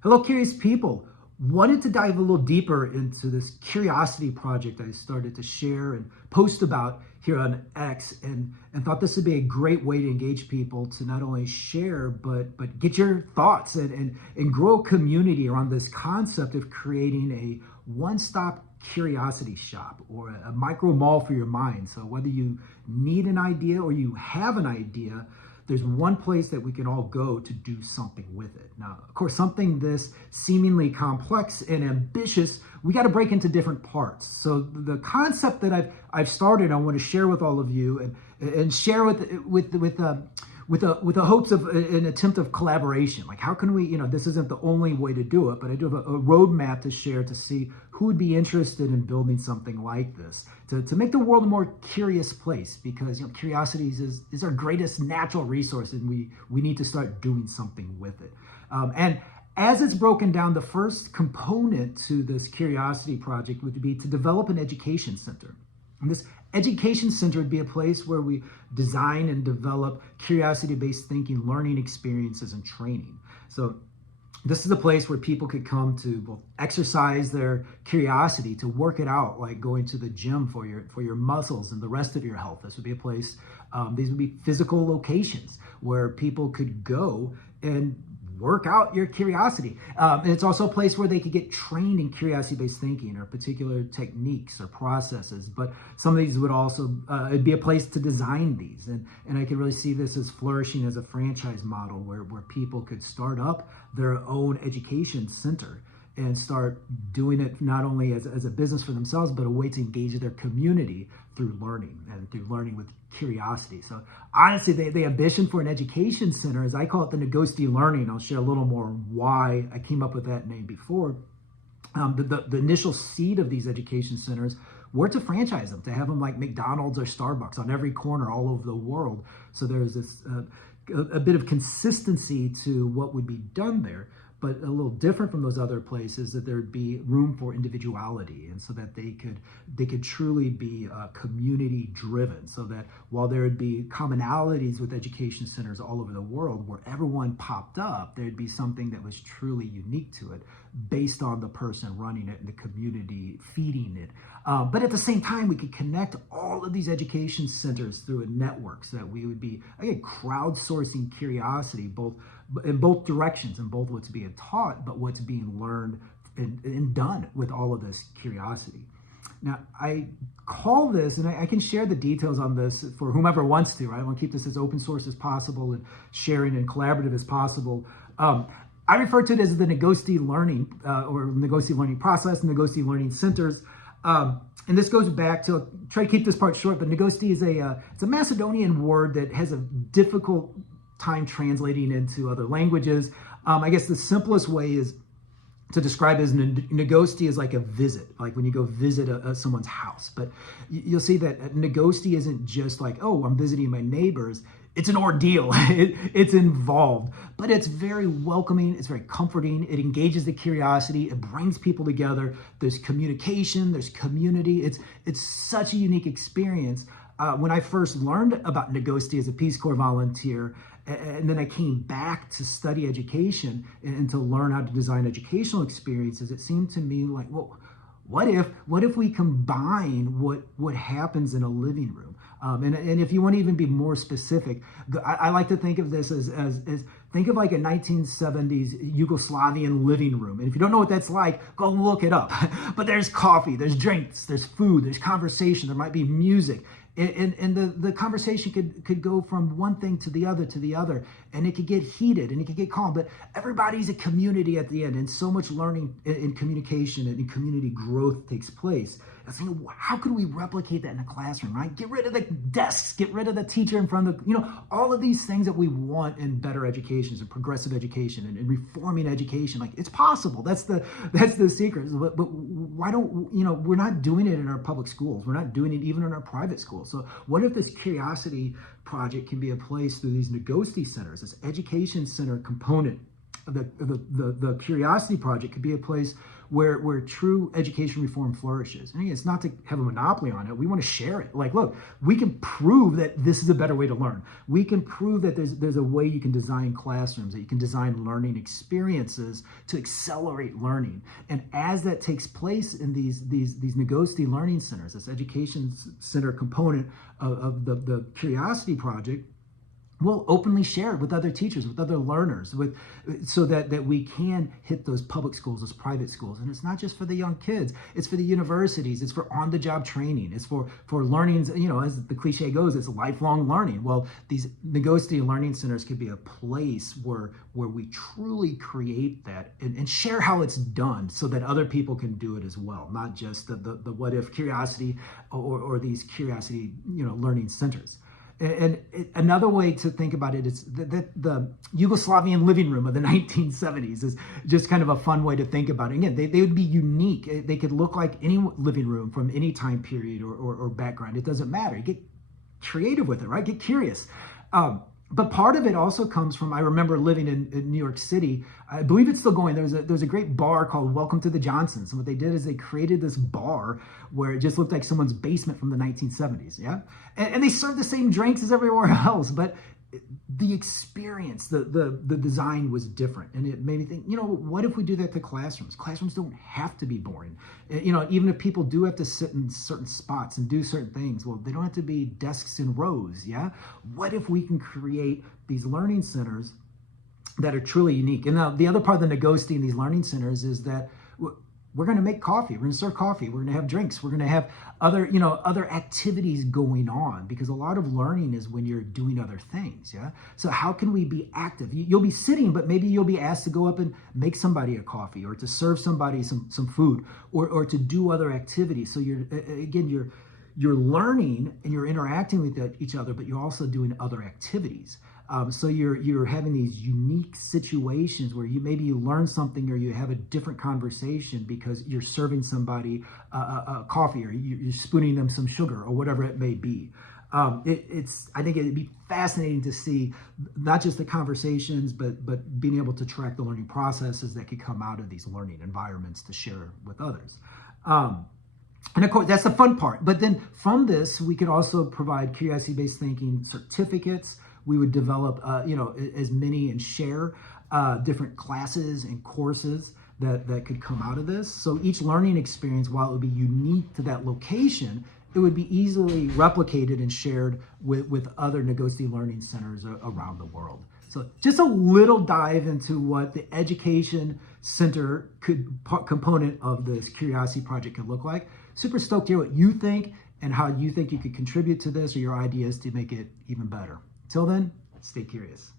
Hello, curious people. Wanted to dive a little deeper into this curiosity project I started to share and post about here on X, and thought this would be a great way to engage people to not only share but get your thoughts and grow a community around this concept of creating a one-stop curiosity shop or a micro mall for your mind. So whether you need an idea or you have an idea, there's one place that we can all go to do something with it. Now, of course, something this seemingly complex and ambitious, we got to break into different parts. So the concept that I've started, I want to share with all of you and share with the hopes of an attempt of collaboration. Like, how can we, this isn't the only way to do it, but I do have a roadmap to share to see who would be interested in building something like this to make the world a more curious place, because curiosity is our greatest natural resource, and we need to start doing something with it. And as it's broken down, the first component to this curiosity project would be to develop an education center. And this education center would be a place where we design and develop curiosity-based thinking, learning experiences, and training. So this is a place where people could come to both exercise their curiosity, to work it out, like going to the gym for your muscles and the rest of your health. This would be a place, these would be physical locations where people could go and work out your curiosity. And it's also a place where they could get trained in curiosity-based thinking or particular techniques or processes. But some of these would also, it'd be a place to design these. And I can really see this as flourishing as a franchise model where people could start up their own education center and start doing it not only as a business for themselves, but a way to engage their community through learning and through learning with curiosity. So honestly, the ambition for an education center, as I call it, the Negosti Learning. I'll share a little more why I came up with that name before. The initial seed of these education centers were to franchise them, to have them like McDonald's or Starbucks on every corner all over the world. So there's this a bit of consistency to what would be done there, but a little different from those other places, that there'd be room for individuality, and so that they could truly be community driven, so that while there would be commonalities with education centers all over the world, where everyone popped up, there'd be something that was truly unique to it based on the person running it and the community feeding it. But at the same time, we could connect all of these education centers through a network, so that we would be, again, crowdsourcing curiosity, both in both directions, and both what's being taught, but what's being learned and done with all of this curiosity. Now, I call this, and I can share the details on this for whomever wants to, right? I want to keep this as open source as possible and sharing and collaborative as possible. I refer to it as the Negosti Learning or Negosti Learning Process, Negosti Learning Centers. And this goes back to, try to keep this part short, but Negosti is it's a Macedonian word that has a difficult time translating into other languages. I guess the simplest way is to describe it as Negosti is like a visit, like when you go visit someone's house. But you'll see that Negosti isn't just like, oh, I'm visiting my neighbors. It's an ordeal. It's involved, but it's very welcoming. It's very comforting. It engages the curiosity. It brings people together. There's communication. There's community. It's such a unique experience. When I first learned about Negosti as a Peace Corps volunteer, and then I came back to study education and to learn how to design educational experiences, it seemed to me like, well, what if we combine what happens in a living room? And if you want to even be more specific, I like to think of this as think of like a 1970s Yugoslavian living room. And if you don't know what that's like, go look it up. But there's coffee, there's drinks, there's food, there's conversation, there might be music. And the conversation could go from one thing to the other, and it could get heated and it could get calm, but everybody's a community at the end, and so much learning and communication and community growth takes place. And so how could we replicate that in a classroom, right? Get rid of the desks, get rid of the teacher in front of all of these things that we want in better educations and progressive education and reforming education. Like, it's possible. That's the secret. But why don't, we're not doing it in our public schools. We're not doing it even in our private schools. So what if this curiosity project can be a place through these Negosti centers, this education center component the Curiosity Project could be a place where true education reform flourishes. And again, it's not to have a monopoly on it. We want to share it. Like, look, we can prove that this is a better way to learn. We can prove that there's a way you can design classrooms, that you can design learning experiences to accelerate learning. And as that takes place in these Negosity Learning Centers, this education center component of the Curiosity Project, we'll openly share it with other teachers, with other learners, so that we can hit those public schools, those private schools. And it's not just for the young kids, it's for the universities, it's for on-the-job training, it's for learning, as the cliche goes, it's lifelong learning. Well, these Negosity Learning Centers could be a place where we truly create that and share how it's done so that other people can do it as well, not just the what if curiosity or these curiosity, learning centers. And another way to think about it is that the Yugoslavian living room of the 1970s is just kind of a fun way to think about it. Again, they would be unique. They could look like any living room from any time period or background. It doesn't matter. Get creative with it, right? Get curious. But part of it also comes from, I remember living in New York City. I believe it's still going. There's a great bar called Welcome to the Johnsons. And what they did is they created this bar where it just looked like someone's basement from the 1970s. Yeah. And they served the same drinks as everywhere else, but the experience, the design was different. And it made me think, what if we do that to classrooms? Classrooms don't have to be boring. Even if people do have to sit in certain spots and do certain things, well, they don't have to be desks in rows, yeah? What if we can create these learning centers that are truly unique? And now the other part of the Negosity in these learning centers is that we're going to make coffee. We're going to serve coffee. We're going to have drinks. We're going to have other activities going on, because a lot of learning is when you're doing other things. Yeah. So how can we be active? You'll be sitting, but maybe you'll be asked to go up and make somebody a coffee, or to serve somebody some food, or to do other activities. So you're learning and you're interacting with each other, but you're also doing other activities. So you're having these unique situations where maybe you learn something, or you have a different conversation because you're serving somebody a coffee, or you're spooning them some sugar, or whatever it may be. I think it'd be fascinating to see not just the conversations, but being able to track the learning processes that could come out of these learning environments to share with others. And of course, that's the fun part. But then from this, we could also provide curiosity-based thinking certificates. We would develop, as many and share different classes and courses that could come out of this. So each learning experience, while it would be unique to that location, it would be easily replicated and shared with other Negosity Learning Centers around the world. So just a little dive into what the education center component of this Curiosity Project could look like. Super stoked to hear what you think and how you think you could contribute to this, or your ideas to make it even better. Till then, stay curious.